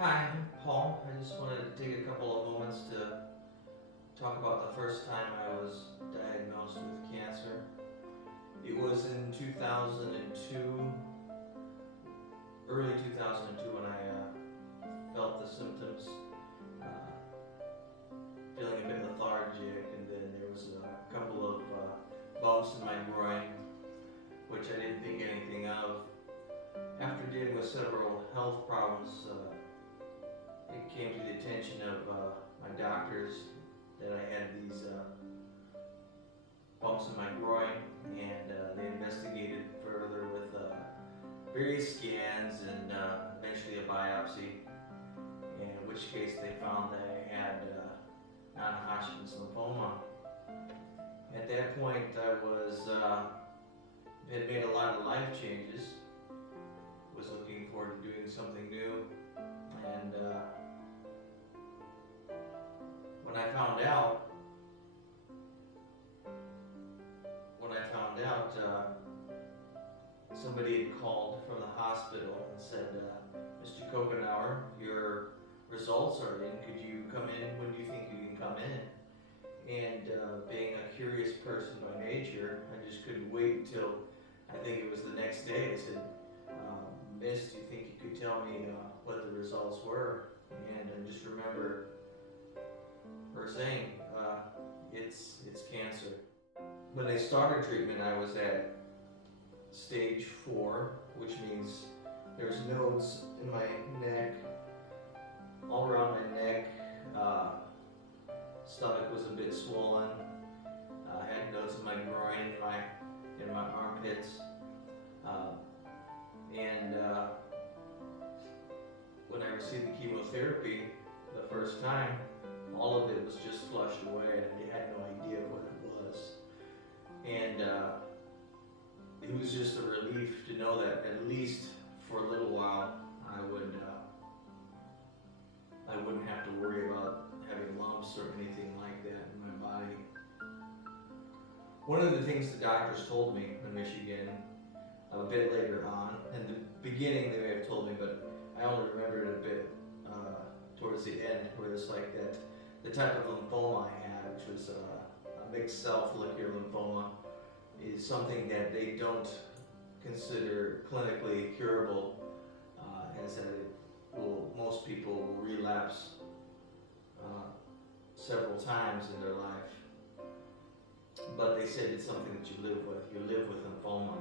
Hi, I'm Paul. I just wanted to take a couple of moments to talk about the first time I was diagnosed with cancer. It was in 2002, early 2002, when I felt the symptoms, feeling a bit lethargic, and then there was a couple of bumps in my groin, which I didn't think anything of. After dealing with several health problems, it came to the attention of my doctors that I had these bumps in my groin, and they investigated further with various scans and eventually a biopsy, in which case they found that I had non-Hodgkin's lymphoma. At that point I had made a lot of life changes, was looking forward to doing something new, and when I found out, somebody had called from the hospital and said, Mr. Kokenauer, your results are in. Could you come in? When do you think you can come in? And being a curious person by nature, I just couldn't wait till, I think it was the next day. I said, Miss, do you think you could tell me what the results were? And I just remember her saying, it's cancer. When they started treatment, I was at stage 4, which means there's nodes in my neck, all around my neck. Stomach was a bit swollen. I had nodes in my groin, in my armpits, and when I received the chemotherapy the first time, all of it was just flushed away, and I had no idea what it was. And it was just a relief to know that at least for a little while I wouldn't have to worry about having lumps or anything like that in my body. One of the things the doctors told me in Michigan a bit later on, in the beginning they may have told me, but I only remember it a bit towards the end, where it's like that the type of lymphoma I had, which was a mixed cell follicular lymphoma, is something that they don't consider clinically curable, as that most people will relapse several times in their life. But they said it's something that you live with. You live with lymphoma.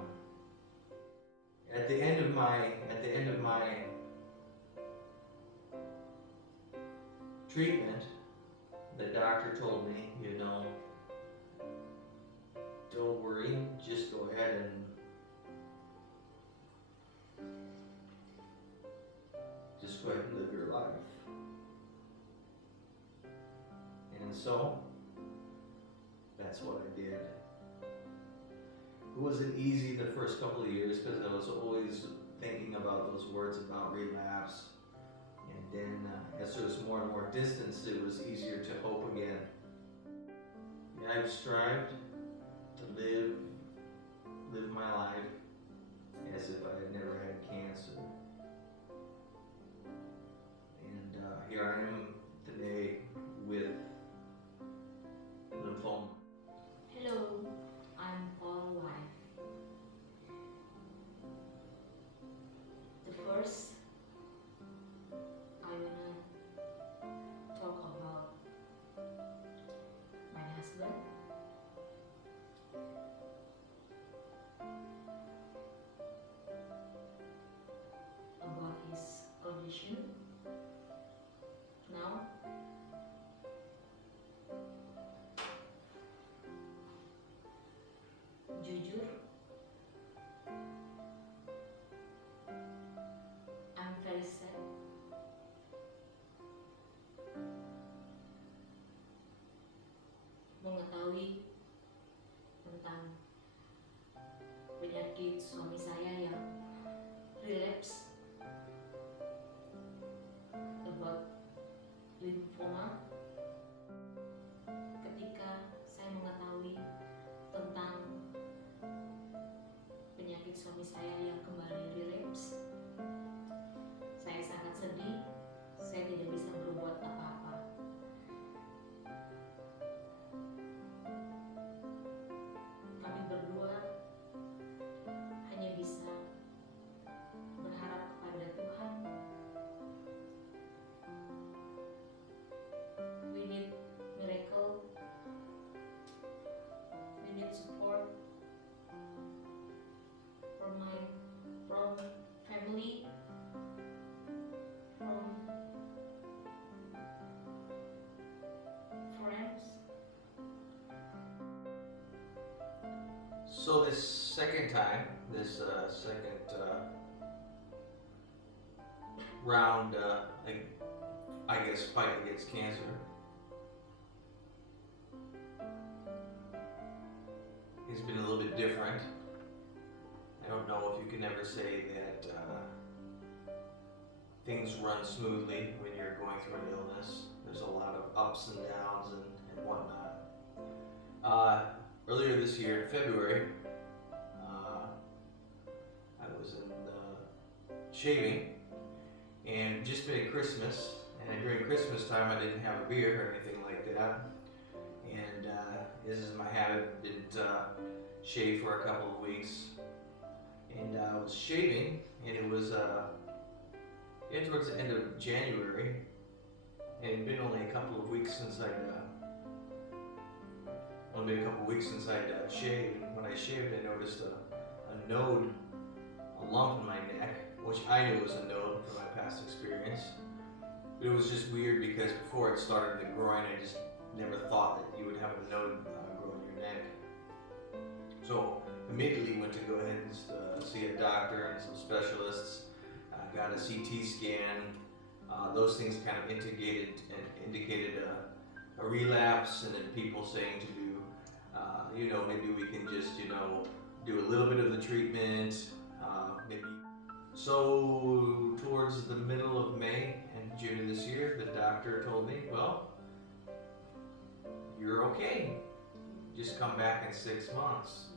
At the end of my treatment, the doctor told me, don't worry, just go ahead and live your life. And so, that's what I did. It wasn't easy the first couple of years because I was always thinking about those words about relapse. And then as there was more and more distance, it was easier to hope again. And I've strived to live my life as if I had never had cancer. And here I am today with lymphoma. Hello, I'm Paul's wife. The first, I wanna talk about my husband. About his condition now. So this second time, this second round, I guess, fight against cancer, has been a little bit different. I don't know if you can ever say that things run smoothly when you're going through an illness. There's a lot of ups and downs and whatnot. Earlier this year, in February, I was in shaving, and just been at Christmas, and during Christmas time I didn't have a beer or anything like that, and this is my habit, didn't shave for a couple of weeks, and I was shaving, and it was towards the end of January, and it'd been only a couple of weeks since I'd shaved. When I shaved, I noticed a node, a lump in my neck, which I knew was a node from my past experience. But it was just weird because before it started in the groin, I just never thought that you would have a node grow in your neck. So immediately went to go ahead and see a doctor and some specialists. Got a CT scan. Those things kind of indicated a relapse, and then people saying to do, maybe we can just, do a little bit of the treatment, maybe. So towards the middle of May and June of this year, the doctor told me, well, you're okay. Just come back in 6 months.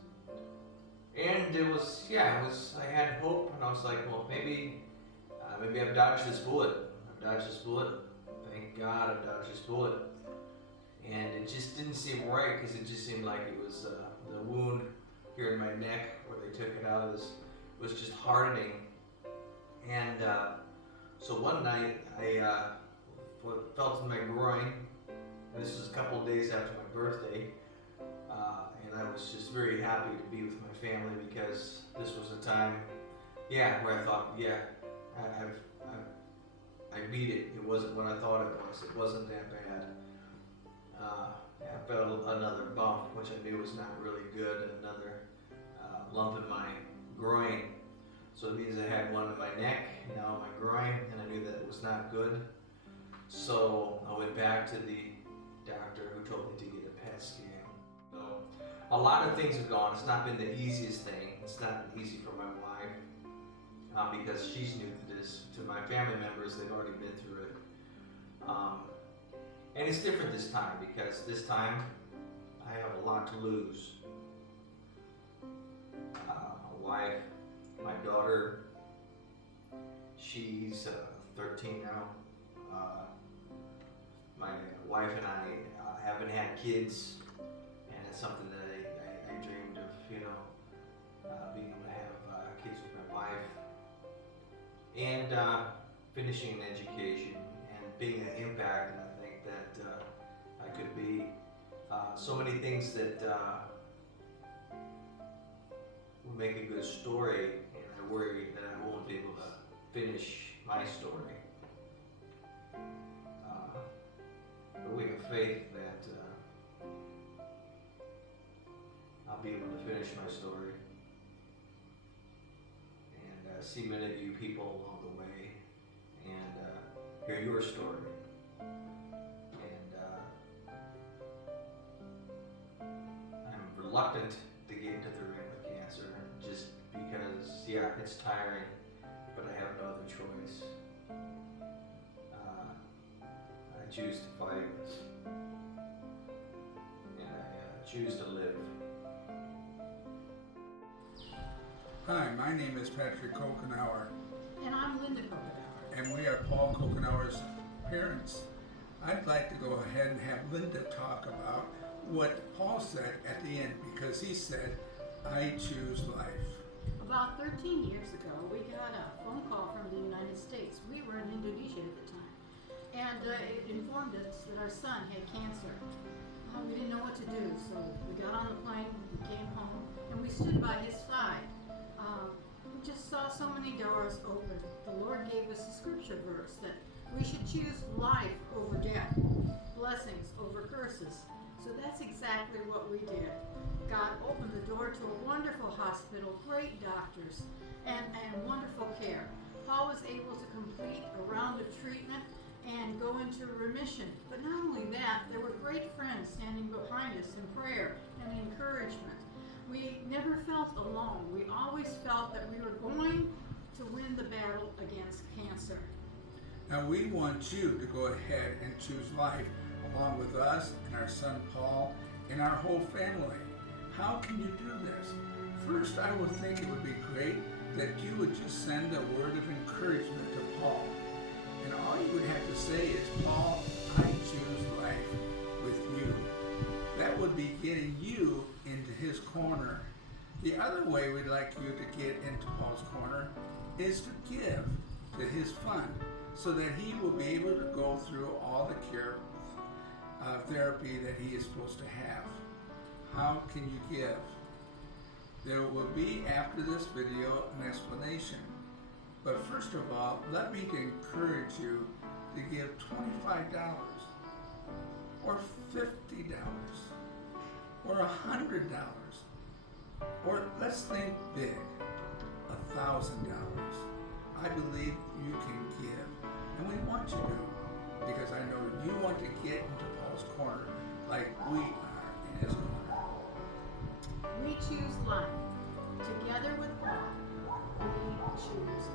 And I had hope, and I was like, well, maybe I've dodged this bullet. Thank God I've dodged this bullet. And it just didn't seem right, because it just seemed like it was the wound here in my neck where they took it out was just hardening. And so one night I felt in my groin. And this was a couple of days after my birthday, and I was just very happy to be with my family, because this was a time, where I thought, I beat it. It wasn't what I thought it was. It wasn't that bad. I felt another bump, which I knew was not really good, and another lump in my groin. So it means I had one in my neck, now in my groin, and I knew that it was not good. So I went back to the doctor, who told me to get a PET scan. So a lot of things have gone. It's not been the easiest thing. It's not been easy for my wife, because she's new to this. To my family members, they've already been through it. And it's different this time, because this time I have a lot to lose. My wife, my daughter, she's 13 now. My wife and I haven't had kids, and it's something that I dreamed of, being able to have kids with my wife, and finishing an education and being an impact. And I think that I could be so many things that will make a good story, and I worry that I won't be able to finish my story. But we have faith that I'll be able to finish my story, and see many of you people along the way, and hear your story. And I'm reluctant to get into the ring with cancer, just because, it's tiring, but I have no other choice. I choose to fight, and I choose to live. Hi, my name is Patrick Kokenauer, And I'm Linda Kokenauer. and we are Paul Kokenauer's parents. I'd like to go ahead and have Linda talk about what Paul said at the end, because he said, I choose life. About 13 years ago, we got a phone call from the United States. We were in Indonesia at the time. And it informed us that our son had cancer. We didn't know what to do, so we got on the plane, we came home, and we stood by his side. We just saw so many doors open. The Lord gave us a scripture verse that we should choose life over death, blessings over curses. So that's exactly what we did. God opened the door to a wonderful hospital, great doctors, and wonderful care. Paul was able to complete a round of treatment and go into remission. But not only that, there were great friends standing behind us in prayer and encouragement. We never felt alone. We always felt that we were going to win the battle against cancer. Now we want you to go ahead and choose life along with us and our son Paul and our whole family. How can you do this? First, I would think it would be great that you would just send a word of encouragement to Paul. And all you would have to say is, Paul, I choose life with you. That would be getting you into his corner. The other way we'd like you to get into Paul's corner is to give to his fund so that he will be able to go through all the care therapy that he is supposed to have. How can you give? There will be, after this video, an explanation. But first of all, let me encourage you to give $25 or $50 or $100, or let's think big, $1,000. I believe you can give, and we want you to, because I know you want to get into Paul's corner like we are in his corner. We choose life. Together with Paul, we choose